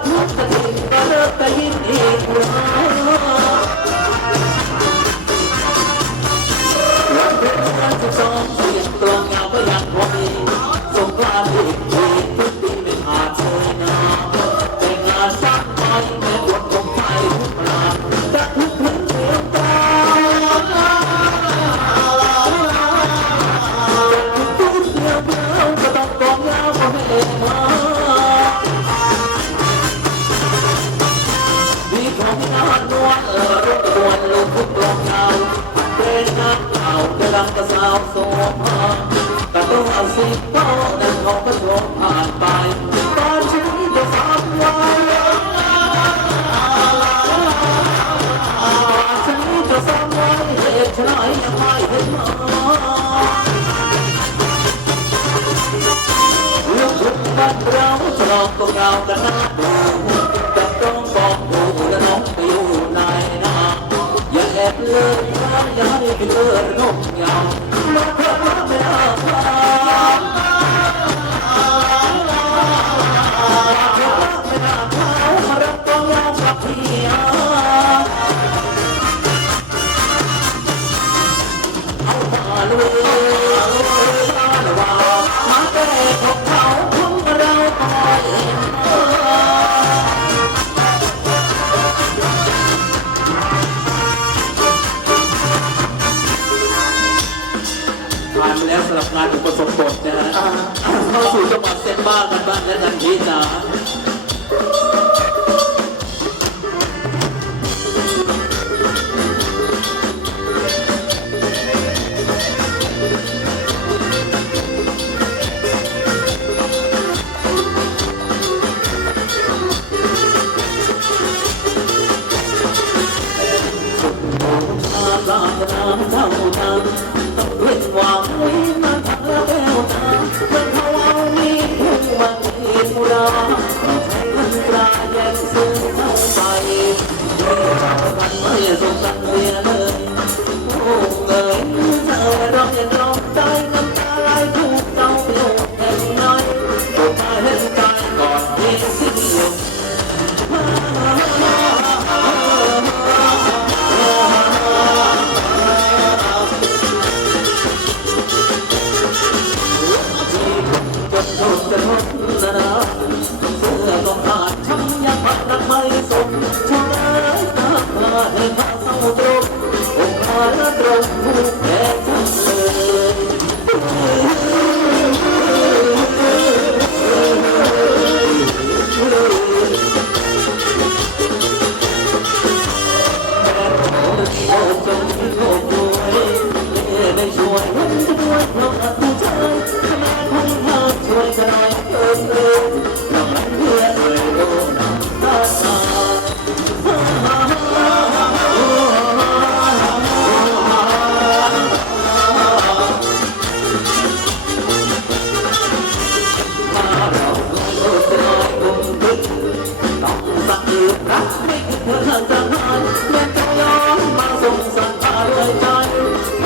Oh, ก็สาวโซ่าแต่ต้องอาศัยก้าวนั้นของก็ระโผ่านไปตอนฉันจะสาวไว้ฉันจะสาวไว้เหตุไรยังไม่เห็นมาเรื่องทุกบ้านเราจะลองตัวเราแต่หน้าดูแต่ต้องบอกดูและน้องไปอยู่ไหนนะอย่าแอบเลย Dale eterno, mi amor. บทนะฮะเข้าสู่จังหวัดเส้นบ้านกันบ้างและทันทีนะเราเราเราเรา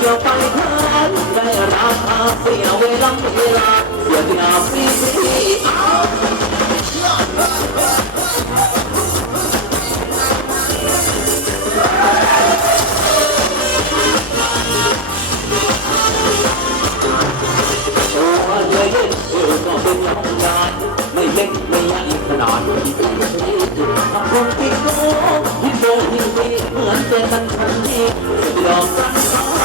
เกี่ยวไปทานได้ราคาเสียเวลาเวลาเสียเวลาฟรีฟรีเอาตัวเย็นเย็นเออก็เป็นอย่างงานไม่เล็กไม่ใหญ่ขนาดที่เป็นที่ทำคนที่โง่ที่โดนที่ดีเหมือนเป็นกันทันทียอมรับ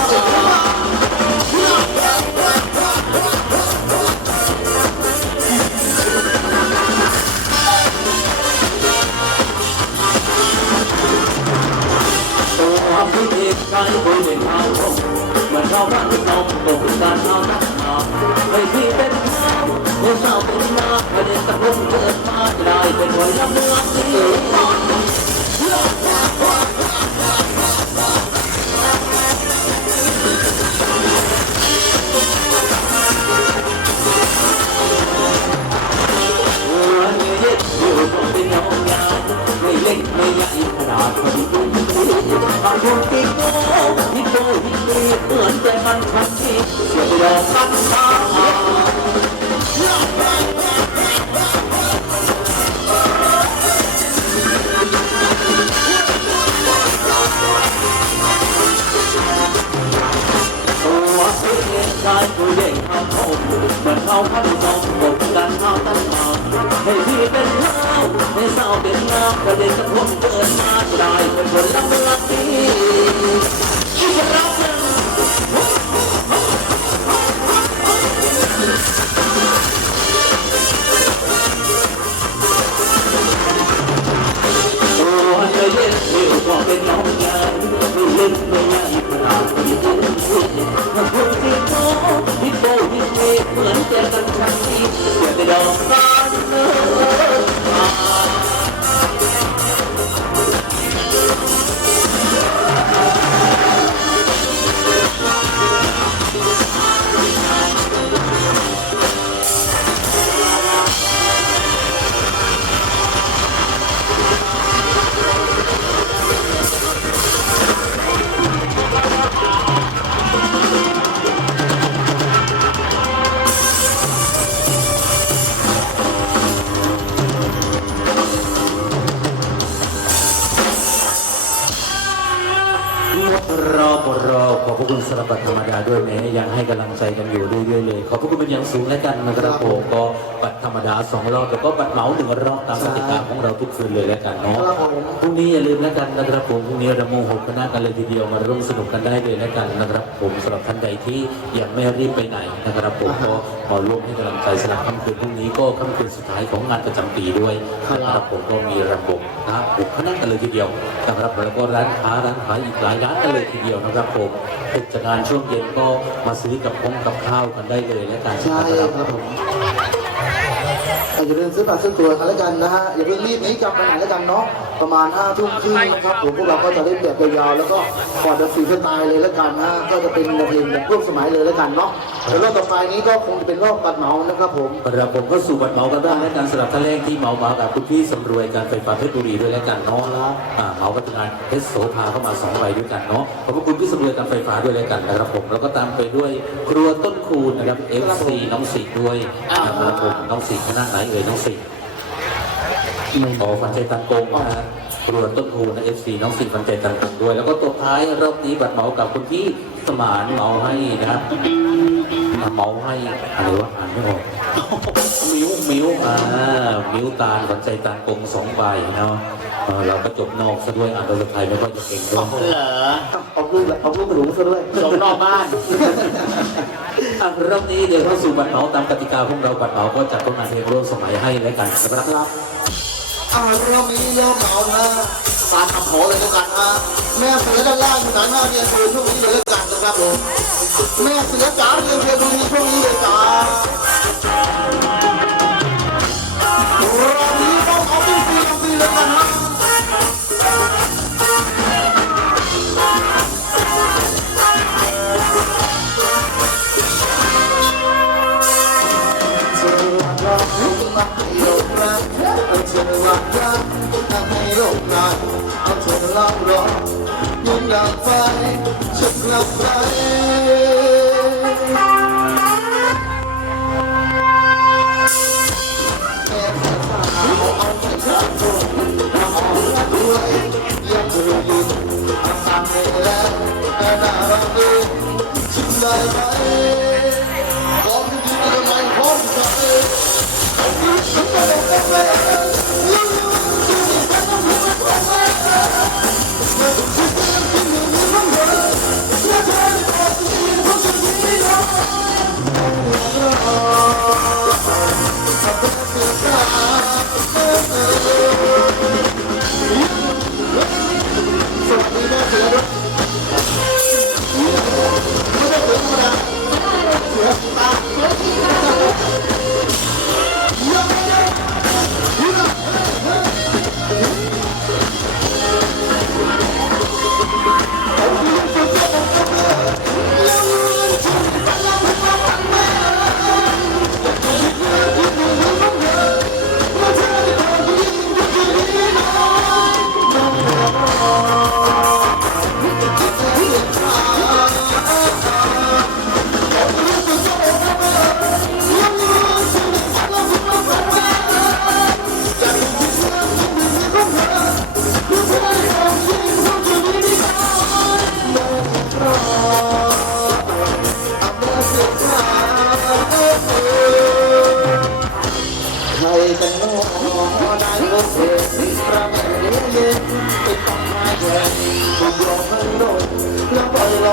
พี่เป็นเท้าให้สาวเป็นน้ำประเด็นกระทบเกินมาได้เป็นคนละเมืองที่อีกแล้วหนึ่งตัวเย็นเย็นเร็วก็เป็นน้องยายไม่เล่นไม่ใหญ่ขนาดที่เล่น สูงและกันนะครับผมก็บัตรธรรม ดาสองรอบแล้วก็บัตรเหมาหนึ่งรอบตามกติกาของเราทุกคืนเลยแล้วกันเนาะครับผมพรุ่งนี้อย่าลืมแล้วกันนะครับผมพรุ่งนี้เราโมโหคณะกันเลยทีเดียวมาร่วมสนุกกันได้เลยแล้วกันนะครับผมสำหรับท่านใดที่ยังไม่รีบไปไหนนะครับผมก็ขอร่วมให้กำลังใจสำหรับค่ำคืนพรุ่งนี้ก็ค่ำคืนสุดท้ายของงานประจำปีด้วยนะครับผมก็มีระบบนะบุกคณะกันเลยทีเดียวนะครับแล้วก็ร้านค้าร้านขายอีกหลายร้านกันเลยทีเดียวนะครับผมเสร็จจากงานช่วงเย็นก็มาซื้อกับพงกับข้าวกันได้เลยแล้วกันใช่นะครับครับผม อย่าลืมซื้อบัตรซื้อตั๋วกันแล้วกันนะฮะอย่าเพิ่งรีบนีกลับไปไหนแล้วกันเนาะประมาณห้าทุ่มครึ่งนะครับผมพวกเราก็จะเล่นแบบยาวๆแล้วก็กอดแบบฟรีสไตล์เลยแล้วกันนะฮะก็จะเป็นเพลงแบบร่วมสมัยเลยแล้วกันเนาะแล้วรอบต่อไปนี้ก็คงจะเป็นรอบบัตรเหมานะครับผมครับผมก็สู่บัตรเหมากันได้และการสำหรับท่านแรกที่เหมามากับคุณพี่สำรวยการไฟฟ้าเพชรบุรีด้วยแล้วกันเนาะครับอ่าเหมาพัฒนานเพชรโสภาเข้ามาสองใบด้วยกันเนาะขอบคุณพี่สำรวยการไฟฟ้าด้วยแล้วกันนะครับผมแล้วก็ตามไปด้วยครัวต้นคูณนะครับ FC น้องสิงห์ด้วยนะครับผมน้องสิงห์คณะไหนเอ่ยน้องสิงห์ไม่ขอฟันใจตังโกงนะฮะครัวต้นคูณนะ FC น้องสิงห์ฟันใจตังโกงด้วย แล้วก็ตบท้ายรอบนี้บัตรเหมากับคุณพี่สมานเหมาให้นะครับเหมาให้อะไรวะอ่านไม่ออกมิ้วมิ้วอ่ามิ้วตาลขวัญใจตาลกงสองใบเนาะเออเราก็จบนอกซะด้วยอ่านภาษาไทยไม่ค่อยจะเก่งด้วยเหรอเอาลูกเอาลูกหลงซะด้วยจบนอกบ้าน อะรอบนี้เดี๋ยวเข้าสู่บัตรเหมาตามกติกาของเราบัตรเหมาก็จัดต้นงานเพลงร่วมสมัยให้แล้วกันนะครับรับอ่ารอบนี้เริ่มเหมานะตามคำขอเลยแล้วกันนะแม่เสือด้านล่างอยู่ไหนหน้าเรียนเชิญช่วงนี้เลยแล้วกันนะครับผมแม่เสือจ๋าเรียนเชิญช่วงนี้ช่วงนี้เลยจ๋า lòng rồi muốn làm phải chụp lòng tay Hãy subscribe cho kênh Ghiền Mì Gõ Để không bỏ lỡ những video hấp dẫn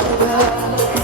the world.